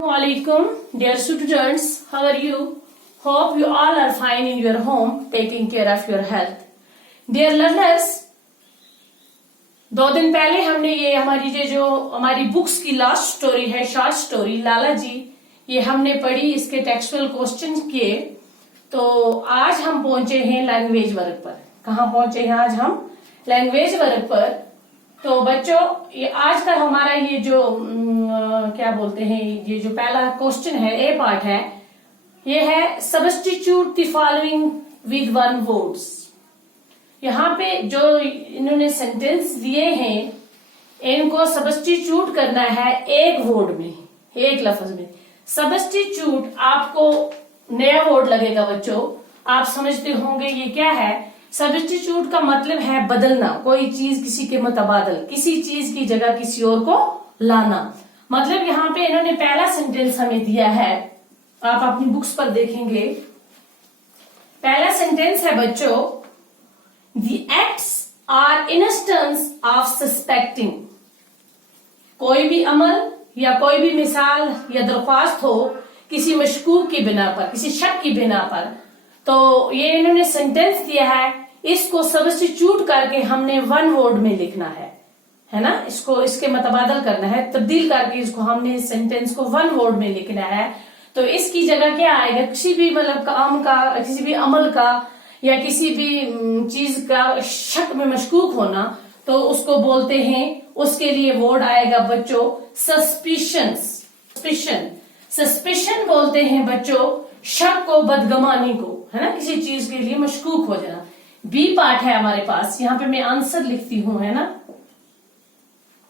Assalamualaikum, dear students, how are you? Hope you all are fine in your home, taking care of your health. Dear learners, 2 दिन पहले हमने ये हमारी books की last story है, short story लाला जी, ये हमने पढ़ी, इसके टेक्सचुअल क्वेश्चन किए। तो आज हम पहुंचे हैं लैंग्वेज वर्क पर। कहाँ पहुंचे हैं आज हम? लैंग्वेज वर्क पर। तो बच्चों, ये आज का हमारा ये जो क्या बोलते हैं, ये जो पहला क्वेश्चन है, ए पार्ट है, ये है substitute the following with one words. यहाँ पे जो इन्होंने सेंटेंस दिए हैं, इनको सब्स्टिट्यूट करना है एक वर्ड में, एक लफ्ज में। सब्स्टिट्यूट आपको नया वर्ड लगेगा बच्चों, आप समझते होंगे ये क्या है। सब्स्टिट्यूट का मतलब है बदलना, कोई चीज किसी के मुतबादल, किसी चीज की जगह किसी और को लाना। मतलब यहाँ पे इन्होंने पहला सेंटेंस हमें दिया है, आप अपनी बुक्स पर देखेंगे। पहला सेंटेंस है बच्चों, The acts are instance of suspecting। कोई भी अमल या कोई भी मिसाल या दरख्वास्त हो किसी मशकूक की बिना पर, किसी शक की बिना पर, तो ये इन्होंने सेंटेंस दिया है, इसको सब्स्टिट्यूट करके हमने वन वर्ड में लिखना है ना। इसको इसके मुतबादल करना है, तब्दील करके इसको हमने सेंटेंस को वन वर्ड में लिखना है। तो इसकी जगह क्या आएगा? किसी भी मतलब काम का, किसी भी अमल का या किसी भी चीज का शक में मशकूक होना, तो उसको बोलते हैं, उसके लिए वर्ड आएगा बच्चों सस्पिशन। सस्पिशन बोलते हैं बच्चों शक को, बदगमानी को, है ना, किसी चीज के लिए मशकूक हो जाना। बी पार्ट है हमारे पास, यहाँ पे मैं आंसर लिखती हूँ, है ना,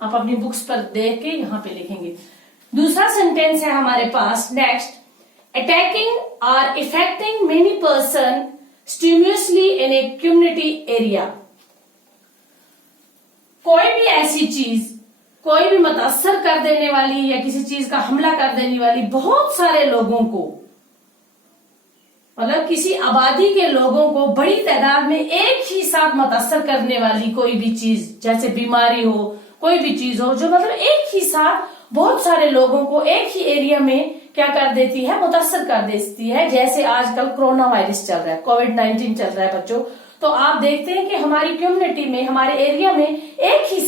आप अपनी बुक्स पर देख के यहाँ पे लिखेंगे। दूसरा सेंटेंस है हमारे पास नेक्स्ट, अटैकिंग और effecting many person simultaneously in a community area. कोई भी ऐसी चीज, कोई भी मुतासर कर देने वाली या किसी चीज का हमला कर देने वाली बहुत सारे लोगों को, मतलब किसी आबादी के लोगों को बड़ी तादाद में एक ही साथ मुतासर करने वाली कोई भी चीज, जैसे बीमारी हो, कोई भी चीज हो जो मतलब एक ही साथ बहुत सारे लोगों को एक ही एरिया में क्या कर देती है, मुतासर कर देती है। जैसे आजकल कोरोना वायरस चल रहा है, कोविड-19 चल रहा है बच्चों, तो आप देखते हैं कि हमारी कम्युनिटी में, हमारे एरिया में एक ही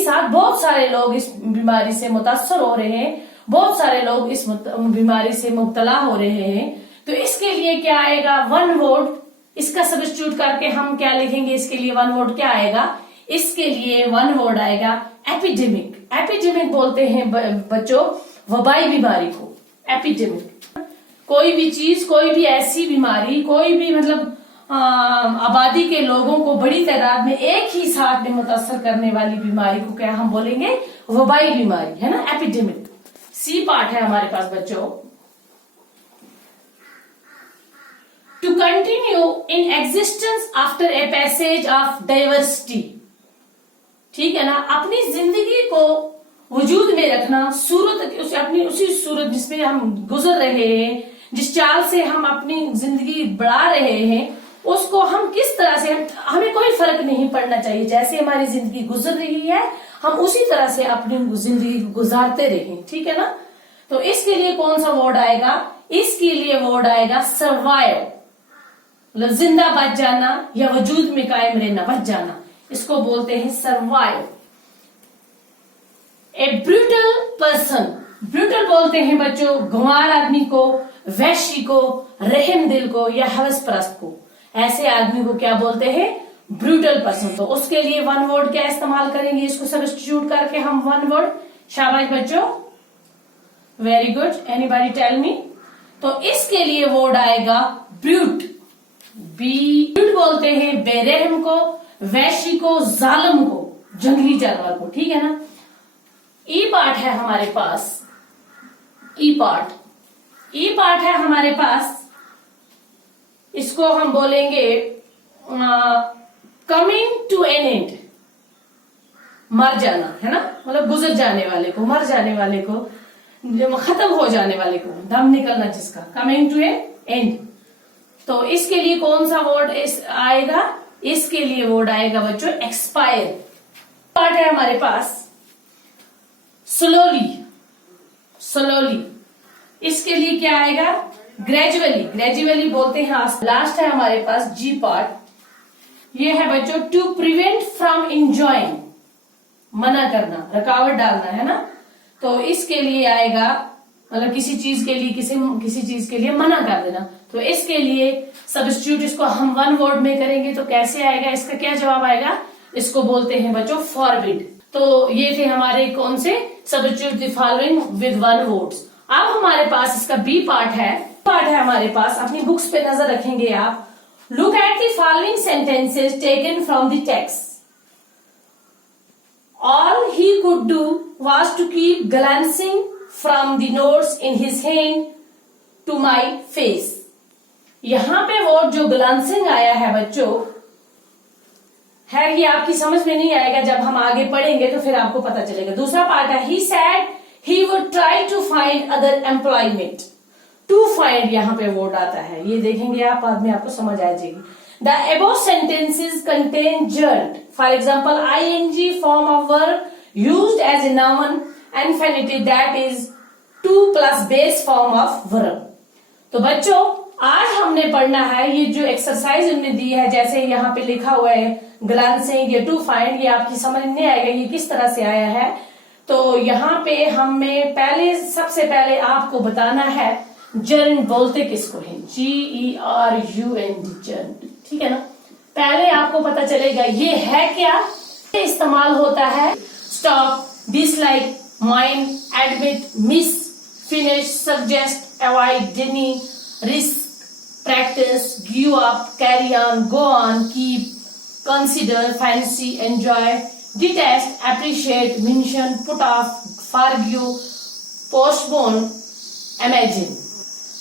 साथ बहुत सारे लोग इस बीमारी से मुतासर हो रहे हैं, बहुत सारे लोग इस बीमारी से मुब्तला हो रहे हैं। तो इसके लिए क्या आएगा? One word. इसका सब्स्टिट्यूट करके हम क्या लिखेंगे? इसके लिए वन वर्ड क्या आएगा? इसके लिए वन वर्ड आएगा एपिडेमिक। एपिडेमिक बोलते हैं बच्चों वबाई बीमारी को, एपिडेमिक। कोई भी चीज, कोई भी ऐसी बीमारी, कोई भी मतलब आबादी के लोगों को बड़ी तादाद में एक ही साथ में मुतासर करने वाली बीमारी को क्या हम बोलेंगे? वबाई बीमारी, है ना, एपिडेमिक। सी पार्ट है हमारे पास बच्चों, to continue in existence after a passage of diversity. ठीक है ना, अपनी जिंदगी को वजूद में रखना, सूरत अपनी उसी सूरत जिसमें हम गुजर रहे हैं, जिस चाल से हम अपनी जिंदगी बढ़ा रहे हैं, उसको हम किस तरह से, हमें कोई फर्क नहीं पड़ना चाहिए, जैसे हमारी जिंदगी गुजर रही है हम उसी तरह से अपनी जिंदगी गुजारते रहें। ठीक है ना। तो इसके लिए कौन सा वर्ड आएगा? इसके लिए वर्ड आएगा सर्वाइव, मतलब जिंदा बच जाना या वजूद में कायम रहना, बच जाना, इसको बोलते हैं सर्वाइव। ए ब्रूटल पर्सन, ब्रूटल बोलते हैं बच्चों गंवार आदमी को, वैशी को, रहम दिल को या हवस परस्त को। ऐसे आदमी को क्या बोलते हैं? Brutal person. तो उसके लिए वन वर्ड क्या इस्तेमाल करेंगे? इसको सब्स्टिट्यूट करके हम वन वर्ड। शाबाश बच्चों, very good. Anybody tell me? तो इसके लिए वर्ड आएगा ब्रूट। ब्रूट बोलते हैं बेरहम को, वैशी को, जालिम को, जंगली जानवर को। ठीक है ना। ई पार्ट है हमारे पास, ई पार्ट है हमारे पास, इसको हम बोलेंगे कमिंग टू एन एंड, मर जाना, है ना, मतलब गुजर जाने वाले को, मर जाने वाले को, खत्म हो जाने वाले को, दम निकलना जिसका, कमिंग टू एन एंड। तो इसके लिए कौन सा वर्ड आएगा? इसके लिए वर्ड आएगा बच्चों एक्सपायर। पार्ट है हमारे पास स्लोली, स्लोली। इसके लिए क्या आएगा? ग्रेजुअली। ग्रेजुअली बोलते हैं। लास्ट है हमारे पास जी पार्ट। ये है बच्चों टू प्रिवेंट फ्रॉम इंजॉइंग, मना करना, रुकावट डालना, है ना। तो इसके लिए आएगा, मतलब किसी चीज के लिए, किसी चीज के लिए मना कर देना। तो इसके लिए सब्स्टिट्यूट इसको हम वन वर्ड में करेंगे तो कैसे आएगा? इसका क्या जवाब आएगा? इसको बोलते हैं बच्चों फॉरबिड। तो ये थे हमारे कौन से? Substitute the following with one words. अब हमारे पास इसका बी पार्ट है हमारे पास। अपनी बुक्स पे नजर रखेंगे आप। Look at the following sentences taken from the text. All he could do was to keep glancing from the notes in his hand to my face. यहां पे वर्ड जो ग्लांसिंग आया है बच्चों है, ये आपकी समझ में नहीं आएगा, जब हम आगे पढ़ेंगे तो फिर आपको पता चलेगा। दूसरा पार्ट है he said he would try to find other employment. To find यहां पे वर्ड आता है, ये देखेंगे आप, बाद में आपको समझ आ जाएगी। The above sentences contain gerund. For example, ing form of verb used as a noun and infinitive, that is to plus base form of verb. तो बच्चों आज हमने पढ़ना है ये जो एक्सरसाइज हमने दी है, जैसे यहाँ पे लिखा हुआ है ग्लांसिंग, ये टू फाइंड, ये आपकी समझ नहीं आएगा ये किस तरह से आया है। तो यहाँ पे हमें सबसे पहले आपको बताना है जर्न बोलते किसको है, GERUND, जर्न, ठीक है ना। पहले आपको पता चलेगा ये है क्या, ये इस्तेमाल होता है stop, dislike, mind, admit, miss, finish, suggest, avoid, deny, risk, practise, give up, carry on, go on, keep, consider, fancy, enjoy, detest, appreciate, mention, put off, forgive, postpone, imagine.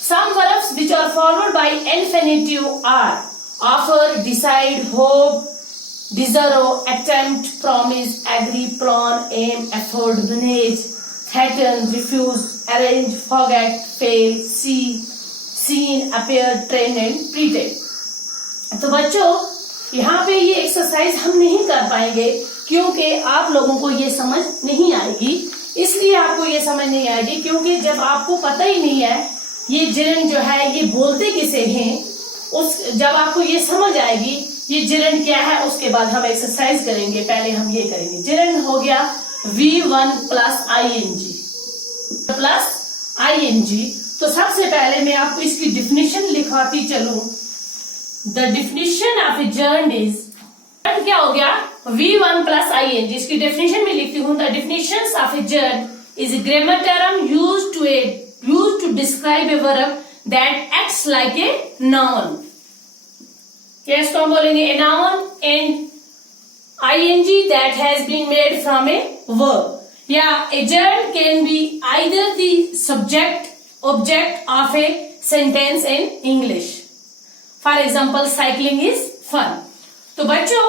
Some verbs which are followed by infinitive are offer, decide, hope, desire, attempt, promise, agree, plan, aim, afford, manage, threaten, refuse, arrange, forget, fail, see, seen, appear, train and pretend। तो बच्चों यहाँ पे ये exercise हम नहीं कर पाएंगे क्योंकि आप लोगों को ये समझ नहीं आएगी। इसलिए आपको ये समझ नहीं आएगी क्योंकि जब आपको पता ही नहीं है ये जिरन जो है ये बोलते किसे हैं, जब आपको ये समझ आएगी ये जिरन क्या है, उसके बाद हम एक्सरसाइज करेंगे। पहले हम ये करेंगे, जिरन हो गया V1 प्लस ING। तो सबसे पहले मैं आपको इसकी डिफिनीशन लिखवाती चलूं। The definition of a gerund is, क्या हो गया V1 प्लस ING, इसकी डेफिनेशन में लिखती हूं। The definition of a gerund is a grammar term used to describe a verb that acts like a noun। क्या इसको हम बोलेंगे a noun and ing that has been made from a verb। या a gerund can be either the subject object of a sentence in English। For example, cycling is fun। तो बच्चों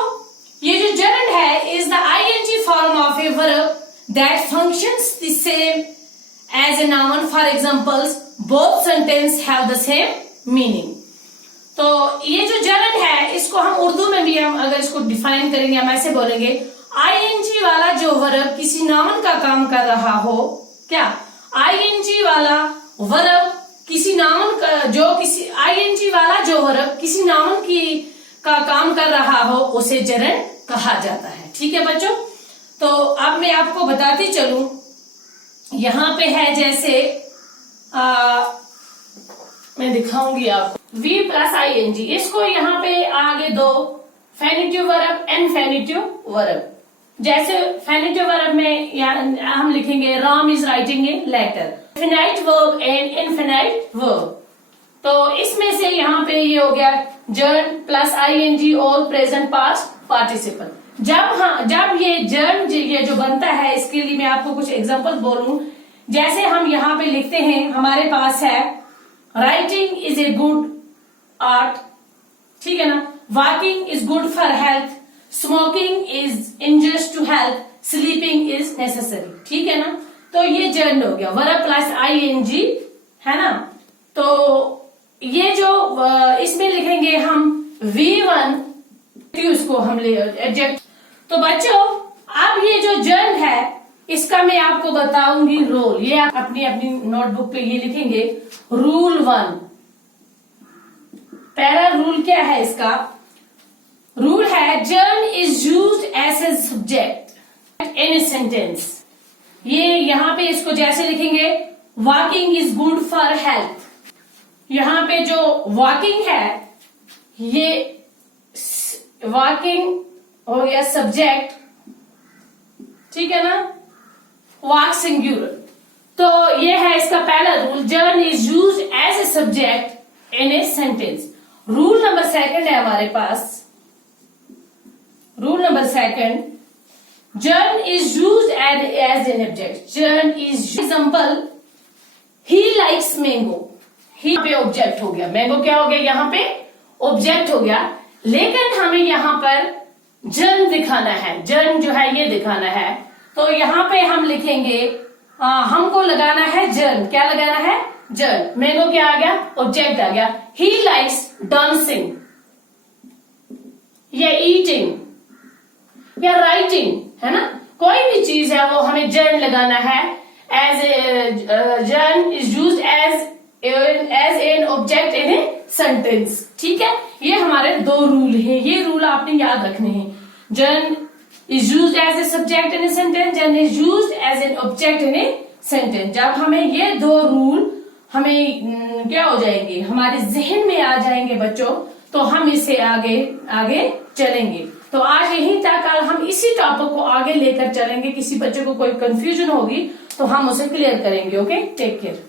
ये जो gerund है is the ing form of a verb that functions the same as a noun। For examples, both sentence have the same meaning। तो ये जो gerund है इसको हम उर्दू में भी हम अगर इसको डिफाइन करेंगे हम ऐसे बोलेंगे, ing वाला जो वर्ब किसी नाउन का काम कर रहा हो, क्या ing वाला वर्ब किसी नाउन का ing वाला जो वर्ब किसी नाउन का काम कर रहा हो उसे gerund कहा जाता है। ठीक है बच्चों, तो अब मैं आपको बताती चलूं, यहां पे है जैसे मैं दिखाऊंगी आपको V प्लस ING, इसको यहाँ पे आगे दो फेनिटिव वर्ब, इनफेनिटिव वर्ब। जैसे फेनिटिव वर्ब में हम लिखेंगे Ram is writing a letter, finite verb and infinite verb. तो इसमें से यहाँ पे ये हो गया जर्न प्लस ING और प्रेजेंट पास्ट पार्टिसिपल। जब ये जर्न ये जो बनता है, इसके लिए मैं आपको कुछ एग्जांपल बोलूं। जैसे हम यहाँ पे लिखते हैं, हमारे पास है writing is a good art, ठीक है ना, walking is good for health, smoking is injurious to health, sleeping is necessary. ठीक है ना, तो ये जर्न हो गया वर्ब प्लस ING, है ना। तो ये जो इसमें लिखेंगे हम V1, इसको हम एडजेक्ट। तो बच्चों अब ये जो जर्न है इसका मैं आपको बताऊंगी रोल। ये आप अपनी अपनी नोटबुक पे ये लिखेंगे। रूल 1, पहला रूल क्या है इसका? रूल है gerund is used as a subject in a sentence. ये यहां पे इसको जैसे लिखेंगे, walking is good for health. यहां पे जो वॉकिंग है, ये वॉकिंग हो गया सब्जेक्ट, ठीक है ना, वॉक सिंगुलर। तो ये है इसका पहला rule, gerund is used as a subject in a sentence. Rule number 2 है हमारे पास। Rule number 2, gerund is used as an object. Gerund is example, he likes mango. He पे ऑब्जेक्ट हो गया, मैंगो क्या हो गया, यहाँ पे ऑब्जेक्ट हो गया। लेकिन हमें यहाँ पर जर्न दिखाना है, जर्न जो है ये दिखाना है। तो यहाँ पे हम लिखेंगे, हमको लगाना है जर्न। क्या लगाना है? जर्न। मैंगो क्या आ गया? ऑब्जेक्ट आ गया। ही लाइक्स डांसिंग या ईटिंग या राइटिंग, है ना, कोई भी चीज है वो हमें जर्न लगाना है। As gerund is used as an object in a sentence. ठीक है, ये हमारे 2 रूल हैं। ये रूल आपने याद रखने हैं। जर्न is used as a subject in a sentence and is used as an object in a sentence। जब हमें ये 2 रूल हमें क्या हो जाएंगे, हमारे जहन में आ जाएंगे बच्चों, तो हम इसे आगे आगे चलेंगे। तो आज यहीं तक, कल हम इसी टॉपिक को आगे लेकर चलेंगे। किसी बच्चे को कोई कंफ्यूजन होगी तो हम उसे क्लियर करेंगे। Okay, take care.